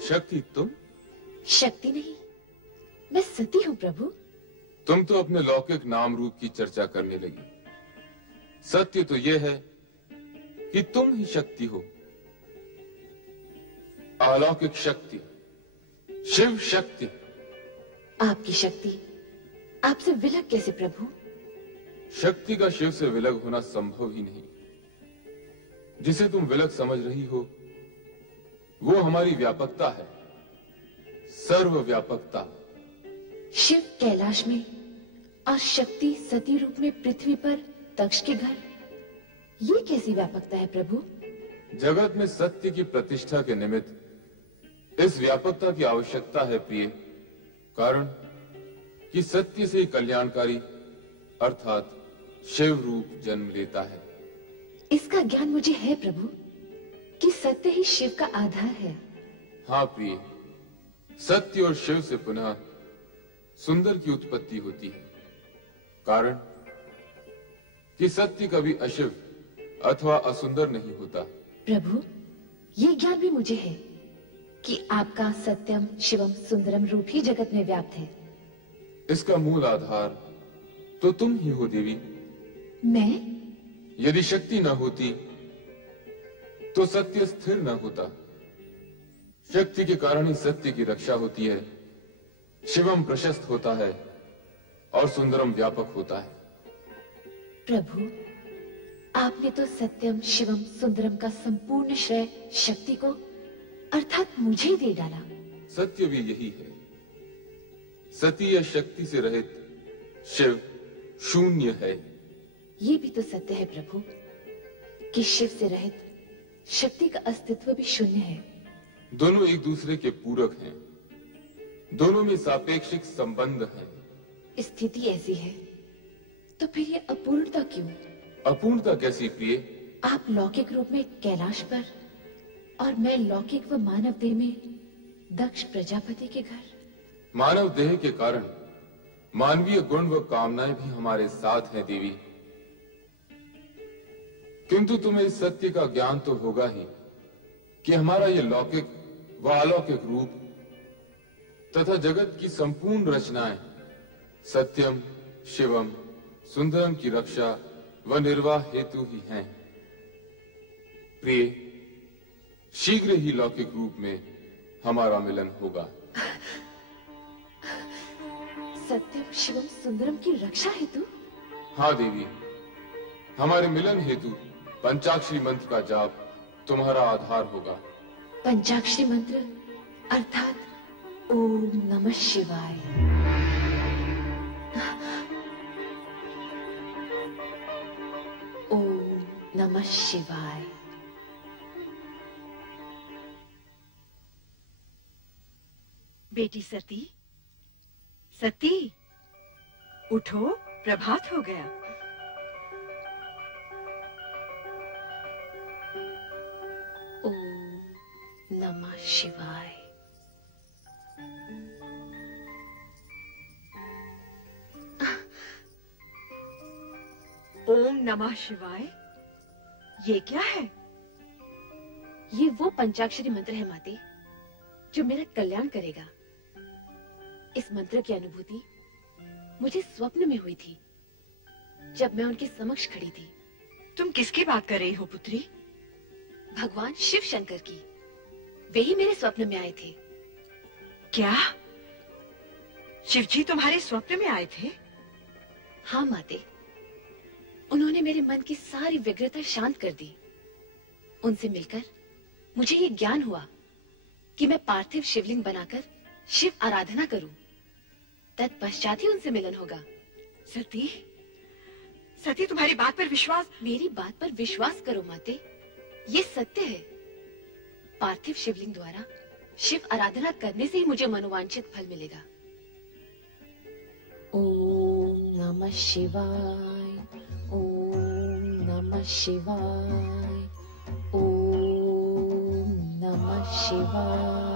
शक्ति तुम? शक्ति नहीं, मैं सती हूँ प्रभु। तुम तो अपने लौकिक नाम रूप की चर्चा करने लगी। सत्य तो यह है कि तुम ही शक्ति हो, अलौकिक शक्ति, शिव शक्ति। आपकी शक्ति आपसे विलग कैसे प्रभु? शक्ति का शिव से विलग होना संभव ही नहीं। जिसे तुम विलग समझ रही हो वो हमारी व्यापकता है, सर्वव्यापकता। शिव कैलाश में और शक्ति सती रूप में पृथ्वी पर दक्ष के घर, ये कैसी व्यापकता है प्रभु? जगत में सत्य की प्रतिष्ठा के निमित्त इस व्यापकता की आवश्यकता है प्रिय। कारण कि सत्य से ही कल्याणकारी अर्थात शिव रूप जन्म लेता है। इसका ज्ञान मुझे है प्रभु कि सत्य ही शिव का आधार है। हाँ प्रिय, सत्य और शिव से पुनः सुंदर की उत्पत्ति होती है। कारण कि सत्य कभी अशिव अथवा असुंदर नहीं होता। प्रभु, ये ज्ञान भी मुझे है कि आपका सत्यम शिवम सुंदरम रूप ही जगत में व्याप्त है। इसका मूल आधार तो तुम ही हो देवी। मैं? यदि शक्ति न होती तो सत्य स्थिर न होता। शक्ति के कारण ही सत्य की रक्षा होती है, शिवम प्रशस्त होता है और सुंदरम व्यापक होता है। प्रभु, आपने तो सत्यम शिवम सुंदरम का संपूर्ण श्रेय शक्ति को अर्थात मुझे ही दे डाला। सत्य भी यही है। सती या शक्ति से रहित शिव शून्य है। ये भी तो सत्य है प्रभु कि शिव से रहित शक्ति का अस्तित्व भी शून्य है। दोनों एक दूसरे के पूरक हैं, दोनों में सापेक्षिक संबंध है। स्थिति ऐसी है तो फिर ये अपूर्णता क्यों? अपूर्णता कैसी प्रिय? आप लौकिक रूप में कैलाश पर और मैं लौकिक व मानव देह में दक्ष प्रजापति के घर। मानव देह के कारण मानवीय गुण व कामनाएं भी हमारे साथ हैं देवी। किंतु तुम्हें इस सत्य का ज्ञान तो होगा ही कि हमारा यह लौकिक व अलौकिक रूप तथा जगत की संपूर्ण रचनाएं सत्यम शिवम सुंदरम की रक्षा व निर्वाह हेतु ही हैं। प्रिय, शीघ्र ही लौकिक रूप में हमारा मिलन होगा। सत्यम शिवम सुंदरम की रक्षा हेतु? हाँ देवी, हमारे मिलन हेतु पंचाक्षरी मंत्र का जाप तुम्हारा आधार होगा। पंचाक्षरी मंत्र अर्थात ओम नमः शिवाय। ओम नमः शिवाय। बेटी सती, सती उठो, प्रभात हो गया। ओम नमः शिवाय। ओम नमः शिवाय, ये क्या है? ये वो पंचाक्षरी मंत्र है माते जो मेरा कल्याण करेगा। इस मंत्र की अनुभूति मुझे स्वप्न में हुई थी जब मैं उनके समक्ष खड़ी थी। तुम किसकी बात कर रही हो पुत्री? भगवान शिव शंकर की। वे ही मेरे स्वप्न में आए थे। क्या शिवजी तुम्हारे स्वप्न में आए थे? हाँ माते, उन्होंने मेरे मन की सारी व्यग्रता शांत कर दी। उनसे मिलकर मुझे ये ज्ञान हुआ कि मैं पार्थिव शिवलिंग बनाकर शिव आराधना करूं। तत्पश्चात ही उनसे मिलन होगा। सती, सती तुम्हारी बात पर विश्वास। मेरी बात पर विश्वास करो माते, ये सत्य है। पार्थिव शिवलिंग द्वारा शिव आराधना करने से ही मुझे मनोवांछित फल मिलेगा। ओम नमः शिवाय। ओम नमः शिवाय। ओम नमः शिवाय।